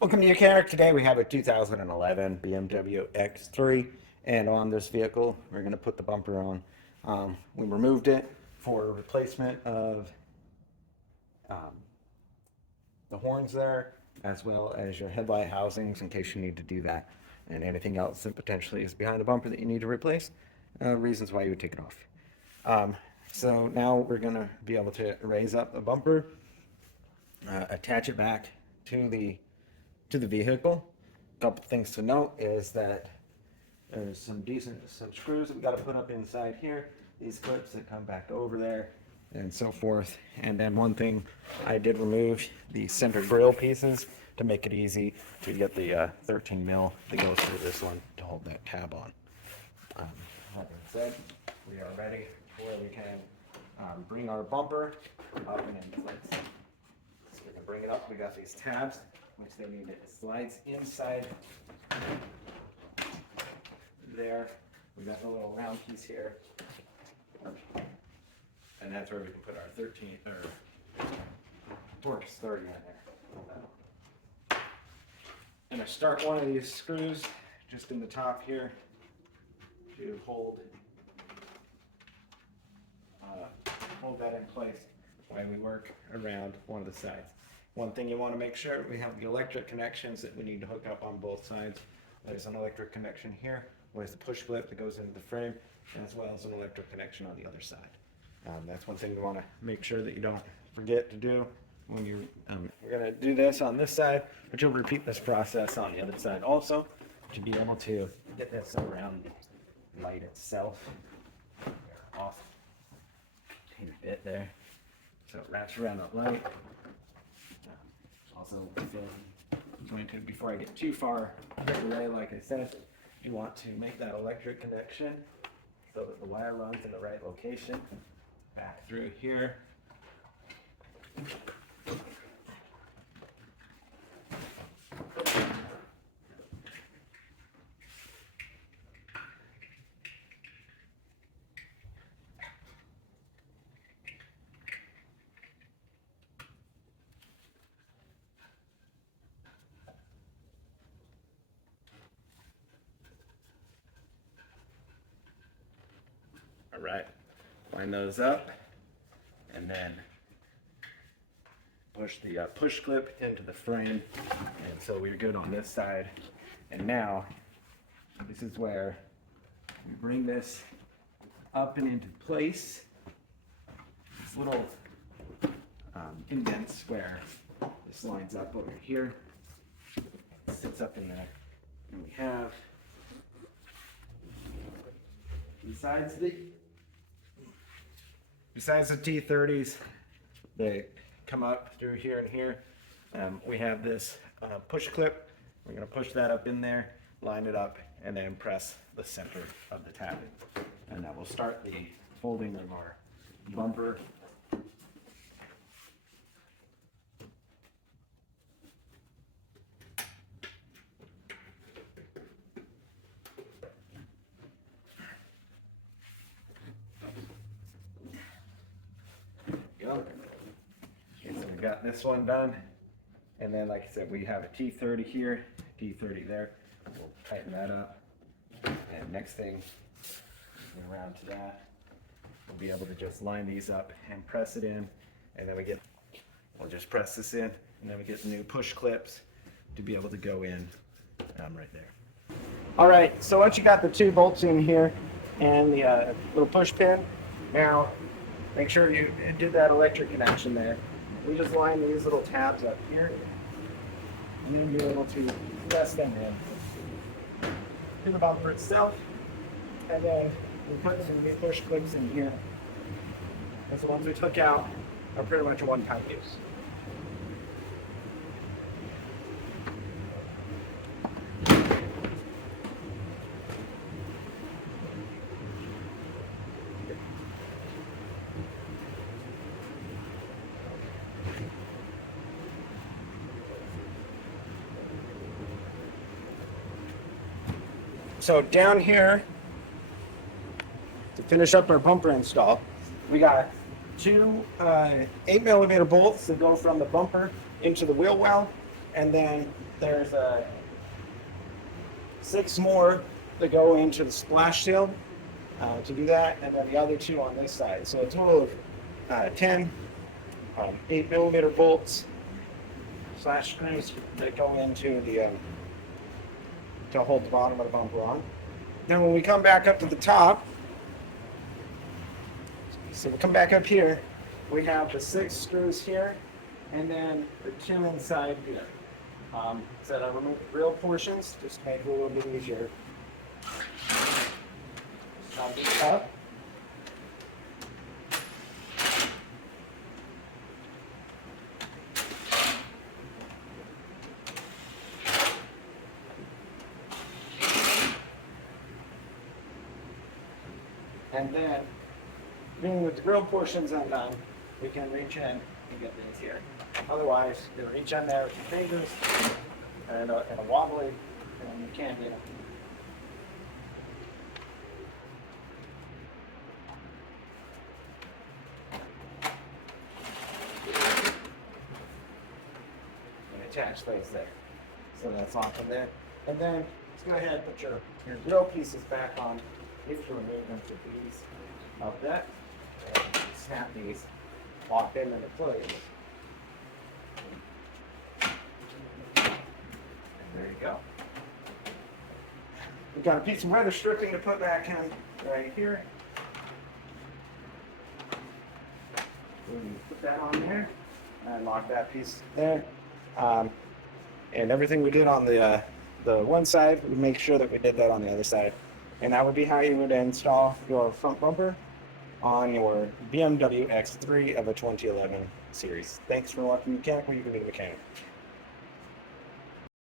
Welcome to your car. Today we have a 2011 BMW X3, and on this vehicle we're going to put the bumper on. We removed it for replacement of um, the horns there, as well as your headlight housings in case you need to do that, and anything else that potentially is behind the bumper that you need to replace. Reasons why you would take it off. So now we're going to be able to raise up the bumper, attach it back to the vehicle. A couple things to note is that there's some screws that we got to put up inside here, these clips that come back over there, and so forth. And then one thing, I did remove the center grill pieces to make it easy to get the 13 mil that goes through this one to hold that tab on. That being said, we are ready where we can bring our bumper up and in place. So we can bring it up. We got these tabs, which they need, it slides inside there. We got the little round piece here, and that's where we can put our 13 or Torx 30 in there. And I start one of these screws just in the top here to hold that in place while we work around one of the sides. One thing you want to make sure, we have the electric connections that we need to hook up on both sides. There's an electric connection here with the push clip that goes into the frame, as well as an electric connection on the other side. That's one thing you want to make sure that you don't forget to do when you're going to do this on this side, but you'll repeat this process on the other side also to be able to get this around the light itself. Off a bit there, so it wraps around the light. Also, before I get too far away, like I said, you want to make that electric connection so that the wire runs in the right location. Back through here. All right, line those up, and then push the push clip into the frame, and so we're good on this side. And now, this is where we bring this up and into place. This little indents where this lines up over here, it sits up in there, and we have besides the T30s, they come up through here and here. We have this push clip. We're going to push that up in there, line it up, and then press the center of the tab. And that will start the folding of our bumper. Okay, so we got this one done, and then like I said, we have a T30 here, T30 there. We'll tighten that up, and next thing, around to that, we'll be able to just line these up and press it in, and then we'll just press this in, and then we get the new push clips to be able to go in right there. All right, so once you got the two bolts in here and the little push pin, now make sure you did that electric connection there. We just line these little tabs up here, and then be able to press them in to the bumper itself, and then we put some new push clips in here. And the ones we took out are pretty much a one-time use. So down here, to finish up our bumper install, we got two 8mm bolts that go from the bumper into the wheel well, and then there's 6 more that go into the splash shield to do that, and then the other 2 on this side. So a total of 10 8mm bolts / screws that go into the to hold the bottom of the bumper on. Then when we come back up to the top, so we come back up here, we have the 6 screws here, and then the 2 inside here. So I removed the real portions just to make it a little bit easier. Now this up. And then, being with the grill portions undone, we can reach in and get these here. Otherwise, you reach in there with your fingers and a wobbly, and you can't get them. And attach those there. So that's on from there. And then, let's go ahead and put your grill pieces back on. If you remove them to these of that, and snap these, lock them into place. And there you go. We've got a piece of weather stripping to put back in right here. Put that on there and lock that piece there. And everything we did on the one side, we make sure that we did that on the other side. And that would be how you would install your front bumper on your BMW X3 of a 2011 series. Thanks for watching Mechanical. You can be the mechanic.